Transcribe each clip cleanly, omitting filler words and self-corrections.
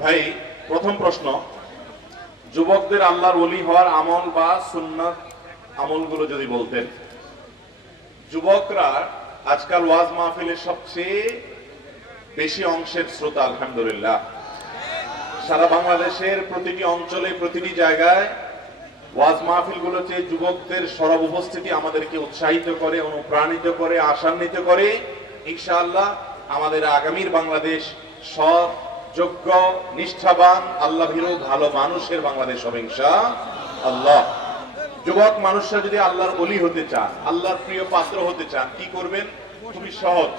ভাই, প্রথম প্রশ্ন, যুবকদের আল্লাহর ওলি হওয়ার আমল বা সুন্নাত আমলগুলো যদি বলতেন। যুবকরা আজকাল ওয়াজ মাহফিলের সবচেয়ে বেশি অংশের শ্রোতা, আলহামদুলিল্লাহ। সারা বাংলাদেশের প্রতিটি অঞ্চলে, প্রতিটি জায়গায় ওয়াজ মাহফিলগুলোতে যুবকদের সরব উপস্থিতি আমাদেরকে উৎসাহিত করে, অনুপ্রাণিত করে, আশান্বিত করে। ইনশাআল্লাহ আমাদের আগামীর বাংলাদেশ সৎ, যোগ্য, নিষ্ঠাবান, আল্লাহ ভীরু, ভালো মানুষের বাংলাদেশ হবে ইনশাআল্লাহ। যুবক মানুষরা যদি আল্লাহর ওলি হতে চান, আল্লাহর প্রিয় পাত্র হতে চান, কি করবেন? খুবই সহজ।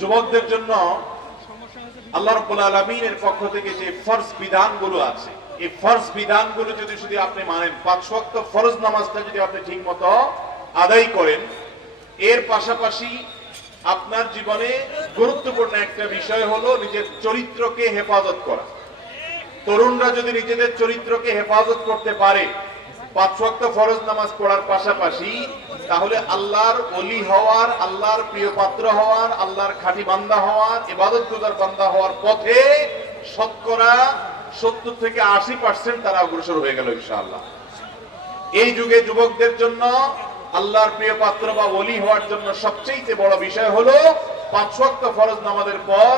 যুবকদের জন্য আল্লাহ রাব্বুল আলামিনের পক্ষ থেকে যে ফরজ বিধানগুলো আছে, এই ফরজ বিধানগুলো যদি শুধু আপনি মানেন, 5 ওয়াক্ত ফরজ নামাজটা যদি আপনি ঠিকমতো আদায় করেন, এর পাশাপাশি আপনার জীবনে গুরুত্বপূর্ণ একটা বিষয় হলো নিজের চরিত্রকে হেফাজত করা। তরুণরা যদি নিজেদের চরিত্রকে হেফাজত করতে পারে 5 ওয়াক্ত ফরজ নামাজ পড়ার পাশাপাশি, তাহলে আল্লাহর ওলি হওয়ার, আল্লাহর প্রিয় পাত্র হওয়ার, আল্লাহর খাঁটি বান্দা হওয়ার, ইবাদতগুজার বান্দা হওয়ার পথে শতকরা 70 থেকে 80% তারা অগ্রসর হয়ে গেল ইনশাআল্লাহ। এই যুগে যুবকদের জন্য আল্লাহর প্রিয় পাত্র বা ওলি হওয়ার জন্য সবচেয়ে বড় বিষয় হলো 5 ওয়াক্ত ফরজ নামাজের পর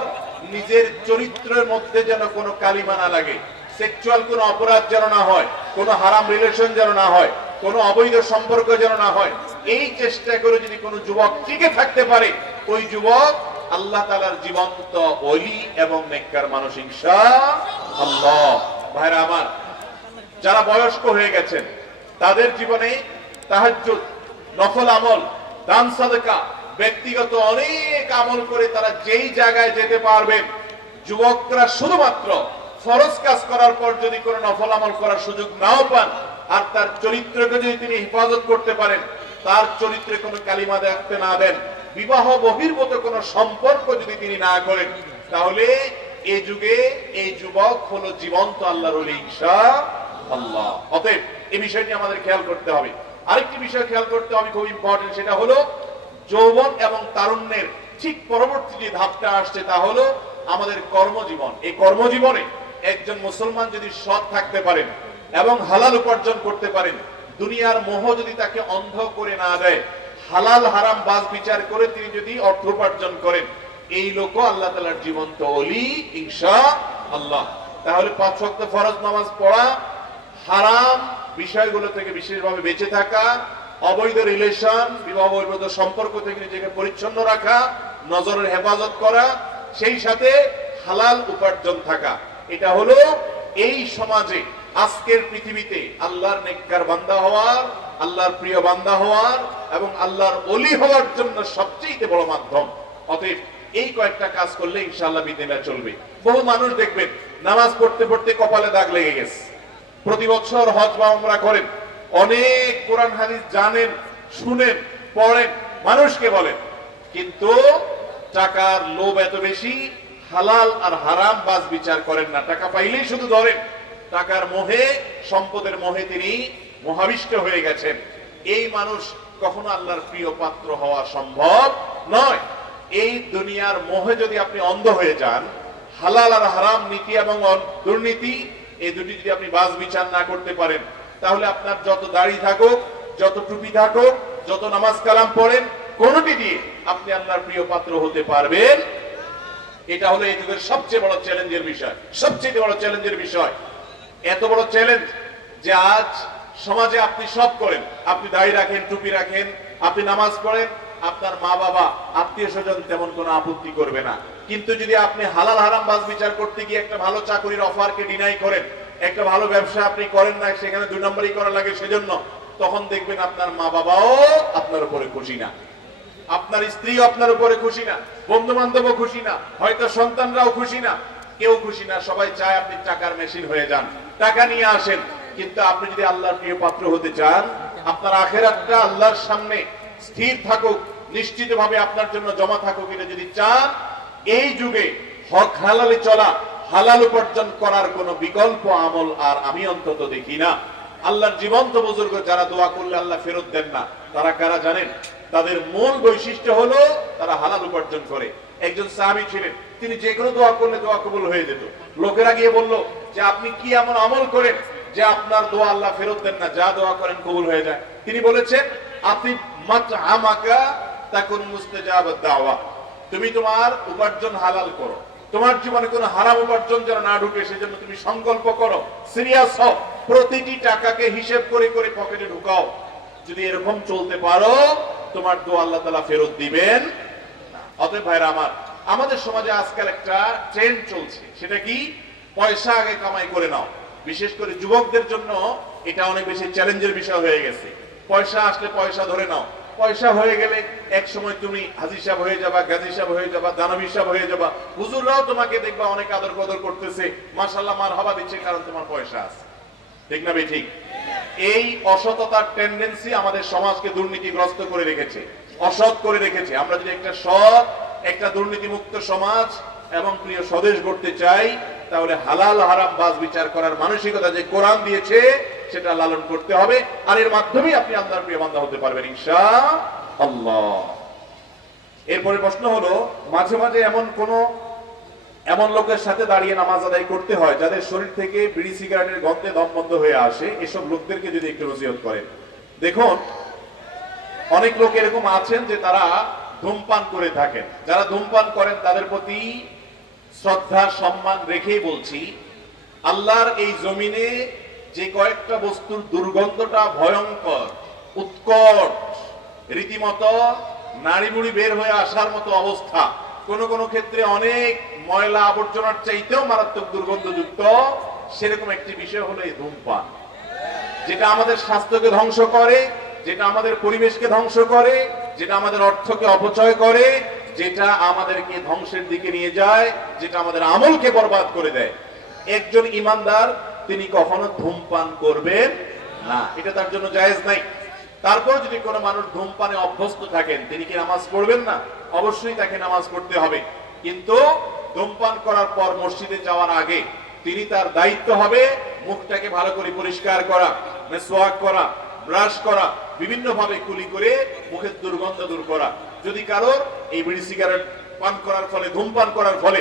নিজের চরিত্রের মধ্যে যেন কোনো কালিমা না লাগে, সেক্সুয়াল কোনো অপরাধ যেন না হয়, কোনো হারাম রিলেশন যেন না হয়, কোনো অবৈধ সম্পর্ক যেন না হয়। এই চেষ্টা করে যদি কোনো যুবক টিকে থাকতে পারে, ওই যুবক আল্লাহ তাআলার জীবন্ত ওলি এবং নেককার মানুষ ইনশাআল্লাহ। ভাইরা আমার, যারা বয়স্ক হয়ে গেছেন তাদের জীবনে তাহাজ্জুদ, নফল আমল, দান সাদকা, ব্যক্তিগত অনেক আমল করে তারা যেই জায়গায় যেতে পারবেন। যুবকরা শুধুমাত্র ফরজ কাজ করার পর যদি কোনো নফল আমল করার সুযোগ নাও পান, আর তার চরিত্রকে যদি তিনি হেফাজত করতে পারেন, তার চরিত্রে কোনো কালিমা দেখতে না দেন, বিবাহ বহির্ভূত কোনো সম্পর্ক যদি তিনি না করেন, তাহলে এই যুগে এই যুবক হলো জীবন্ত আল্লাহর ওলি ইনশাআল্লাহ। অতএব এই বিষয়টি আমাদের খেয়াল করতে হবে। আরেকটি বিষয় খেয়াল করতে হবে, খুব ইম্পর্টেন্ট, সেটা হলো যৌবন এবং তারুণ্যের ঠিক পরবর্তী যে ধাপটা আসছে তা হলো আমাদের কর্মজীবন। এই কর্মজীবনে একজন মুসলমান যদি সৎ থাকতে পারেন এবং হালাল উপার্জন করতে পারেন, দুনিয়ার মোহ যদি তাকে অন্ধ করে না দেয়, হালাল হারাম বাজ বিচার করে তিনি যদি অর্থ উপার্জন করেন, এই লোক আল্লাহ তাআলার জীবন্ত ওলি ইনশাআল্লাহ। তাহলে 5 ওয়াক্ত ফরজ নামাজ পড়া, হারাম বিষয়গুলো থেকে বিশেষভাবে বেঁচে থাকা, অবৈধ রিলেশন, বিবাহ বহির্ভূত সম্পর্ক থেকে নিজেকে পরিচ্ছন্ন রাখা, নজরের হেফাজত করা, সেই সাথে হালাল উপার্জন থাকা, এটা হলো এই সমাজে, আজকের পৃথিবীতে আল্লাহর নেককার বান্দা হওয়ার, আল্লাহর প্রিয় বান্দা হওয়ার এবং আল্লাহর ওলি হওয়ার জন্য সবচেয়ে বড় মাধ্যম। অতএব এই কয়েকটা কাজ করলে ইনশাআল্লাহ বিদিনা চলবে। বহু মানুষ দেখবেন নামাজ পড়তে পড়তে কপালে দাগ লেগে গেছে, প্রতি বছর হজ বা উমরা করেন, অনেক কোরআন হাদিস জানেন, শুনেন, পড়েন, মানুষকে বলেন, কিন্তু টাকার লোভ এত বেশি, হালাল আর হারাম বাজ বিচার করেন না। টাকা পাইলেই শুধু ধরেন, টাকার মোহে, সম্পদের মোহে তিনি মোহাবিষ্ট হয়ে গেছেন। এই মানুষ কখনো আল্লাহর প্রিয় পাত্র হওয়া সম্ভব নয়। এই দুনিয়ার মোহে যদি আপনি অন্ধ হয়ে যান, হালাল আর হারাম, নীতি এবং দুর্নীতি, এই দুটি যদি আপনি বাজ বিচার না করতে পারেন, তাহলে আপনার যত দাড়ি থাকুক, যত টুপি থাকুক, যত নামাজ কালাম পড়েন, কোনটি দিয়ে আপনি আল্লাহর প্রিয় পাত্র হতে পারবেন? এটা হলো এই যুগের সবচেয়ে বড় চ্যালেঞ্জের বিষয়, সবচেয়ে বড় চ্যালেঞ্জের বিষয়। এত বড় চ্যালেঞ্জ যে আজ সমাজে আপনি সব করেন, আপনি দাড়ি রাখেন, টুপি রাখেন, আপনি নামাজ পড়েন, আপনার মা বাবা, আত্মীয় স্বজন তেমন কোনো আপত্তি করবে না। কিন্তু যদি আপনি হালাল হারাম বাজ বিচার করতে গিয়ে একটা ভালো চাকরির অফারকে ডিনাই করেন, একটা ভালো ব্যবসা আপনি করেন না, সেখানে 2 নম্বরই করা লাগে সেজন্য, তখন দেখবেন আপনার মা বাবাও আপনার উপরে খুশি না, আপনার স্ত্রীও আপনার উপরে খুশি না, বন্ধু বান্ধবও খুশি না, হয়তো সন্তানরাও খুশি না, কেউ খুশি না। সবাই চায় আপনি টাকার মেশিন হয়ে যান, টাকা নিয়ে আসেন। কিন্তু আপনি যদি আল্লাহর প্রিয় পাত্র হতে চান, আপনার আখিরাতটা আল্লাহর সামনে স্থির থাকুক, নিশ্চিতভাবে আপনার জন্য জমা থাকুক, এটা যদি চান, এই যুগে হক হালালে চলা, হালাল উপার্জন করার কোনো বিকল্প আমল আর আমি অন্তত দেখি না। আল্লাহর জীবন্ত বুজুর্গ যারা দোয়া করলে আল্লাহ ফেরত দেন না, তারা কারা জানেন? তাদের মূল বৈশিষ্ট্য হলো তারা হালাল উপার্জন করে। একজন সাহাবী ছিলেন, তিনি যে কোনো দোয়া করলে দোয়া কবুল হয়ে যেত। লোকেরা গিয়ে বলল যে আপনি কি এমন আমল করেন যে আপনার দোয়া আল্লাহ ফেরত দেন না, যা দোয়া করেন কবুল হয়ে যায়? তিনি বলেছেন, আপনি মাতআমাকা তাকুন মুস্তাজাবাদ দাওয়া, তুমি তোমার উপার্জন হালাল করো, তোমার জীবনে কোনো হারাম উপার্জন যেন না ঢুকে সেজন্য তুমি সংকল্প করো, সিরিয়াস হও, প্রতিটি টাকাকে হিসেব করে করে পকেটে ঢুকাও। যদি এরকম চলতে পারো তোমার দোয়া আল্লাহ তাআলা ফেরত দিবেন। অতএব ভাইরা আমার, আমাদের সমাজে আজকাল একটা ট্রেন্ড চলছে, সেটা কি? পয়সা আগে কামাই করে নাও। বিশেষ করে যুবকদের জন্য এটা অনেক বেশি চ্যালেঞ্জের বিষয় হয়ে গেছে। পয়সা আসলে পয়সা ধরে নাও, পয়সা হয়ে গেলে এক সময় তুমি হাজী সাহেব হয়ে যাবা, গাজী সাহেব হয়ে যাবা, দানবী সাহেব হয়ে যাবা, হুজুররাও তোমাকে দেখবা অনেক আদর কদর করতেছে, মাশাআল্লাহ মারহাবা দিচ্ছে, কারণ তোমার পয়সা আছে। ঠিক না ঠিক? এই অসততার টেন্ডেন্সি আমাদের সমাজকে দুর্নীতিগ্রস্ত করে রেখেছে, অসৎ করে রেখেছে। আমরা যদি একটা সৎ, একটা দুর্নীতিমুক্ত সমাজ এবং প্রিয় স্বদেশ গড়তে চাই, তাহলে হালাল হারাম বাজ বিচার করার মানসিকতা যে কোরআন দিয়েছে সেটা লালন করতে হবে, আর এর মাধ্যমে আপনি আল্লাহর প্রিয় বান্দা হতে পারবেন ইনশাআল্লাহ। এরপরে প্রশ্ন হলো, মাঝে মাঝে এমন লোকের সাথে দাঁড়িয়ে নামাজ আদায় করতে হয় যাদের শরীর থেকে বিড়ি সিগারেটের গন্ধে দম বন্ধ হয়ে আসে, এসব লোকদেরকে যদি একটু নসিহত করেন। দেখুন, অনেক লোক এরকম আছেন যে তারা ধূমপান করে থাকেন। যারা ধূমপান করেন তাদের প্রতি শ্রদ্ধা সম্মান রেখেই বলছি, আল্লাহর এই জমিনে যে কয়েকটা বস্তুর দুর্গন্ধটা ভয়ঙ্কর, উৎকট, রীতিমতো নাড়ি বুড়ি বের হয়ে আসার মতো অবস্থা, কোন কোন ক্ষেত্রে অনেক ময়লা আবর্জনার চাইতেও মারাত্মক দুর্গন্ধযুক্ত, সেরকম একটি বিষয় হলো এই ধূমপান, যেটা আমাদের স্বাস্থ্যকে ধ্বংস করে, যেটা আমাদের পরিবেশকে ধ্বংস করে, যেটা আমাদের অর্থকে অপচয় করে, যেটা আমাদেরকে ধ্বংসের দিকে নিয়ে যায়, যেটা আমাদের আমলকে বরবাদ করে দেয়। একজন ইমানদার তিনি কখনো ধূমপান করবেন না, এটা তার জন্য জায়েজ নাই। তারপর যদি কোনো মানুষ ধূমপানে অভ্যস্ত থাকেন, তিনি কি নামাজ পড়বেন না? অবশ্যই তাকে নামাজ পড়তে হবে, কিন্তু ধূমপান করার পর মসজিদে যাওয়ার আগে তিনি তার দায়িত্ব হবে মুখটাকে ভালো করে পরিষ্কার করা, মেসওয়াক করা, ব্রাশ করা, বিভিন্ন ভাবে কুলি করে মুখের দুর্গন্ধ দূর করা। যদি কারোর এই বিড়ি সিগারেট পান করার ফলে, ধূমপান করার ফলে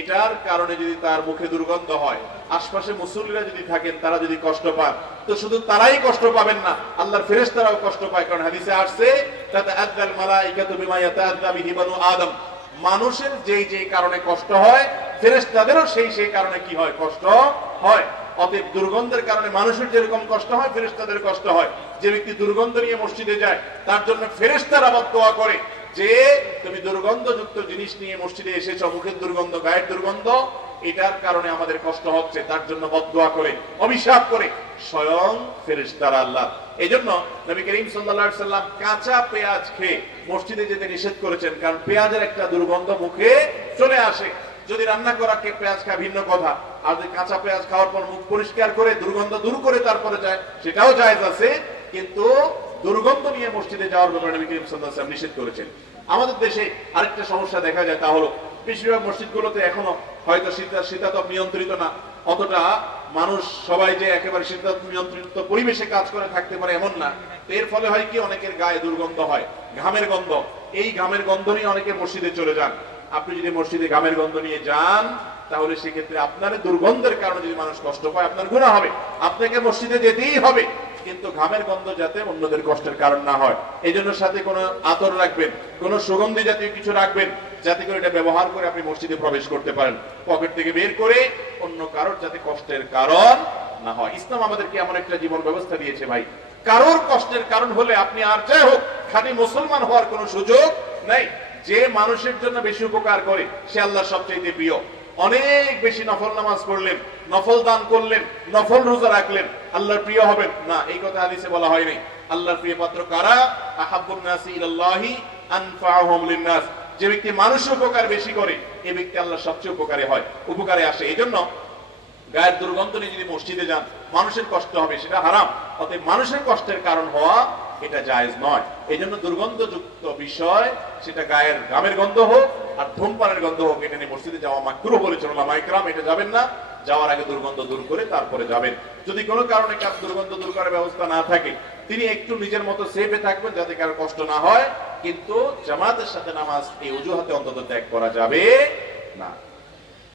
এটার কারণে যদি তার মুখে দুর্গন্ধ হয়, আশপাশে মুসল্লিরা যদি থাকেন তারা যদি কষ্ট পান, তো শুধু তারাই কষ্ট পাবেন না, আল্লাহর ফেরেশতারাও কষ্ট পায়। কারণ হাদিসে আসছে, তাতাআদ্দাল মালাইকাতু বিমা ইয়াতাআদ্দা বিহি বানু আদম, মানুষের যেই যেই কারণে কষ্ট হয় ফেরেশতাদেরও সেই সেই কারণে কি হয়? কষ্ট হয়। অতএব দুর্গন্ধের কারণে মানুষের যেরকম কষ্ট হয় ফেরেশতাদের কষ্ট হয়। যে ব্যক্তি দুর্গন্ধ নিয়ে মসজিদে যায় তার জন্য ফেরেশতারা দোয়া করে যে তুমি দুর্গন্ধযুক্ত জিনিস নিয়ে মসজিদে এসেছো, মুখের দুর্গন্ধ, গায়ের দুর্গন্ধ, এটার কারণে আমাদের কষ্ট হচ্ছে, তার জন্য বদদোয়া করে, অভিশাপ করে স্বয়ং ফেরেশতারা আল্লাহ। এই জন্য নবী করিম সাল্লাল্লাহু আলাইহি সাল্লাম কাঁচা পেঁয়াজ খেয়ে মসজিদে যেতে নিষেধ করেছেন, কারণ পেঁয়াজের একটা দুর্গন্ধ মুখে চলে আসে। যদি রান্না করা পেঁয়াজ খায় ভিন্ন কথা, আর যদি কাঁচা পেঁয়াজ খাওয়ার পর মুখ পরিষ্কার করে দুর্গন্ধ দূর করে তারপরে যায়, সেটাও জায়েজ আছে, কিন্তু দুর্গন্ধ নিয়ে মসজিদে যাওয়ার ব্যাপারে নবী করিম সাল্লাল্লাহু আলাইহি ওয়াসাল্লাম নিষেধ করেছেন। আমাদের দেশে আরেকটা সমস্যা দেখা যায়, তা হলো বেশিরভাগ মসজিদগুলোতে এখনো হয়তো শীতাতপ নিয়ন্ত্রিত না, অতটা মানুষ সবাই যে একেবারে শীতাতপ নিয়ন্ত্রিত পরিবেশে কাজ করে থাকতে পারে এমন না। এর ফলে হয় কি, অনেকের গায়ে দুর্গন্ধ হয়, ঘামের গন্ধ। এই ঘামের গন্ধ নিয়ে অনেকে মসজিদে চলে যান। আপনি যদি মসজিদে ঘামের গন্ধ নিয়ে যান, তাহলে সেক্ষেত্রে আপনার দুর্গন্ধের কারণে যদি মানুষ কষ্ট পায়, আপনার গুনাহ হবে। আপনাকে মসজিদে যেতেই হবে, কিন্তু ঘামের গন্ধ যাতে অন্যদের কষ্টের কারণ না হয়, এই জন্য সাথে কোনো আতর রাখবেন, কোনো সুগন্ধি জাতীয় কিছু রাখবেন, যাতে করে এটা ব্যবহার করে আপনি মসজিদে প্রবেশ করতে পারেন, পকেট থেকে বের করে, অন্য কারোর যাতে কষ্টের কারণ না হয়। ইসলাম আমাদেরকে এমন একটা জীবন ব্যবস্থা দিয়েছে ভাই, কারোর কষ্টের কারণ হলে আপনি আর যাই হোক খাঁটি মুসলমান হওয়ার কোনো সুযোগ নাই। যে মানুষের জন্য বেশি উপকার করে সে আল্লাহর সবচেয়ে প্রিয়। অনেক বেশি নফল নামাজ পড়লেন, নফল দান করলেন, নফল রোজা রাখলেন, আল্লাহর প্রিয় হবেন না, এই কথা হাদিসে বলা হয়নি। আল্লাহর প্রিয় পাত্র কারা? আহাব্বুন নাসি ইলাল্লাহি আনফাহুম লিন-নাস, যে ব্যক্তি মানুষের উপকার বেশি করে এই ব্যক্তি আল্লাহর সবচেয়ে উপকারে আসে। এই জন্য গায়ের দুর্গন্ধ নিয়ে যদি মসজিদে যান, মানুষের কষ্ট হবে, সেটা হারাম। অতএব মানুষের কষ্টের কারণ হওয়া এটা জায়েজ নয়। এই জন্য দুর্গন্ধযুক্ত বিষয়, সেটা গায়ের ঘামের গন্ধ হোক আর ধূমপানের গন্ধ হোক, এটা নিয়ে মসজিদে যাওয়া মাকরুহ বলেছেন উলামায়ে কেরাম। এটা যাবেন না, যাওয়ার আগে দুর্গন্ধ দূর করে তারপরে যাবেন। যদি কোনো কারণে কার দুর্গন্ধ দূর করার ব্যবস্থা না থাকে, তিনি একটু নিজের মতো সেফে থাকবেন যাতে কারো কষ্ট না হয়, কিন্তু জামাতের সাথে নামাজ এই অজুহাতে অন্তত ত্যাগ করা যাবে না।